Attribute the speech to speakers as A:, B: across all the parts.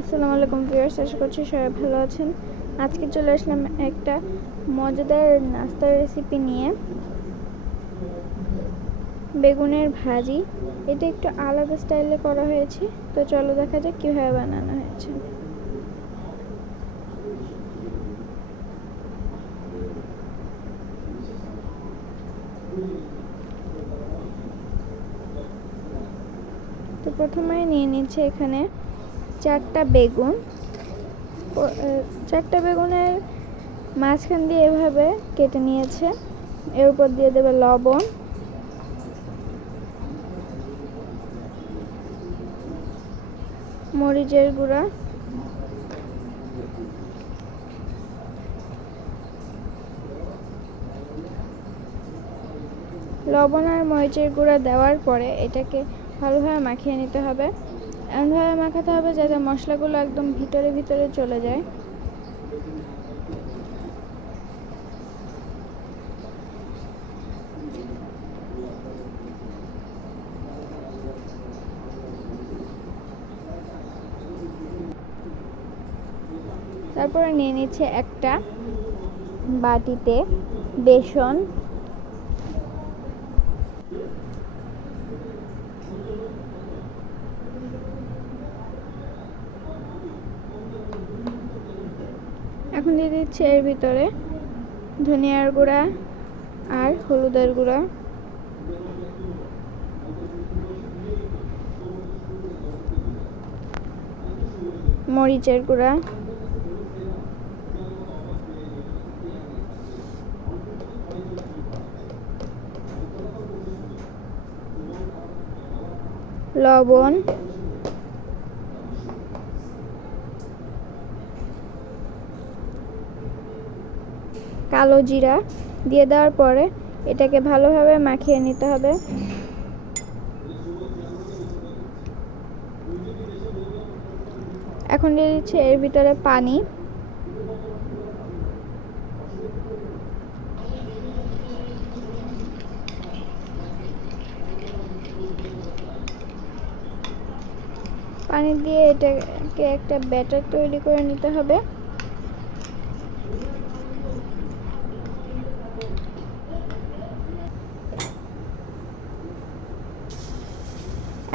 A: আসসালামু আলাইকুম ভিউয়ার্স, আশা করছি সবাই ভালো আছেন। আজকে চলে আসলাম একটা মজাদার নাস্তার রেসিপি নিয়ে। বেগুনের ভাজি, এটা একটু আলাদা স্টাইলে করা হয়েছে। তো চলো দেখা যাক কীভাবে বানানো হয়েছে। তো প্রথমে নিয়ে নিচ্ছে এখানে চারটা বেগুন চারটা বেগুনের মাঝখান দিয়ে এভাবে কেটে নিয়েছে। এর উপর দিয়ে দেবে লবণ। মরিচের গুঁড়া। লবণ আর মরিচের গুঁড়া দেওয়ার পরে এটাকে ভালোভাবে মাখিয়ে নিতে হবে। এমনভাবে মাখাতে হবে যাতে মশলাগুলো একদম ভিতরে ভিতরে চলে যায়। তারপরে নিয়ে নিচ্ছে একটা বাটিতে বেসন এখন দিয়ে দিচ্ছে এর ভিতরে ধনিয়ার গুঁড়া আর হলুদের গুঁড়া। মরিচের গুঁড়া। লবণ। কালো জিরা দিয়ে দেওয়ার পরে এটাকে ভালোভাবে মাখিয়ে নিতে হবে। এখন দিয়ে দিচ্ছে এর ভিতরে পানি। পানি দিয়ে এটাকে একটা ব্যাটার তৈরি করে নিতে হবে।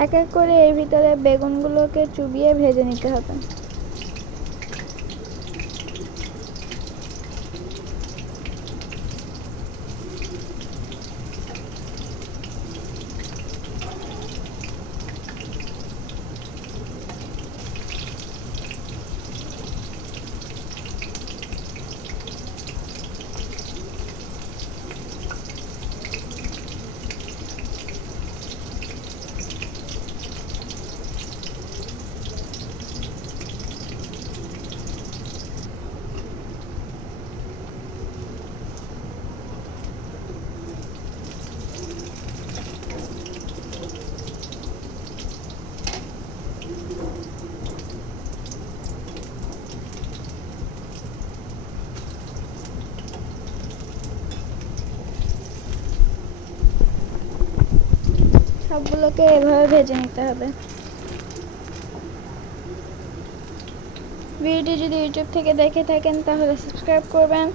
A: এক এক করে এর ভিতরে বেগুনগুলোকে চুবিয়ে ভেজে নিতে হবে। সবগুলোকে এভাবে ভেজে নিতে হবে। ভিডিওটি যদি ইউটিউব থেকে দেখে থাকেন, তাহলে সাবস্ক্রাইব করবেন।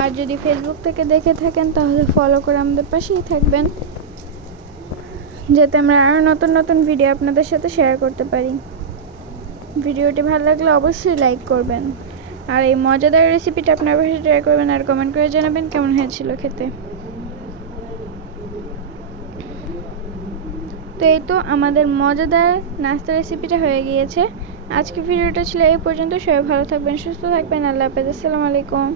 A: আর যদি ফেসবুক থেকে দেখে থাকেন, তাহলে ফলো করে আমাদের পাশেই থাকবেন। যাতে আমরা আরও নতুন নতুন ভিডিও আপনাদের সাথে শেয়ার করতে পারি। ভিডিওটি ভালো লাগলে অবশ্যই লাইক করবেন। আর এই মজাদার রেসিপিটা আপনার পাশে ট্রাই করবেন আর কমেন্ট করে জানাবেন কেমন হয়েছিল খেতে। তো এই তো আমাদের মজাদার নাস্তা রেসিপিটা হয়ে গিয়েছে। আজকে ভিডিওটা ছিল এই পর্যন্ত। সবাই ভালো থাকবেন, সুস্থ থাকবেন। আল্লাহ হাফেজ। আসসালামু আলাইকুম।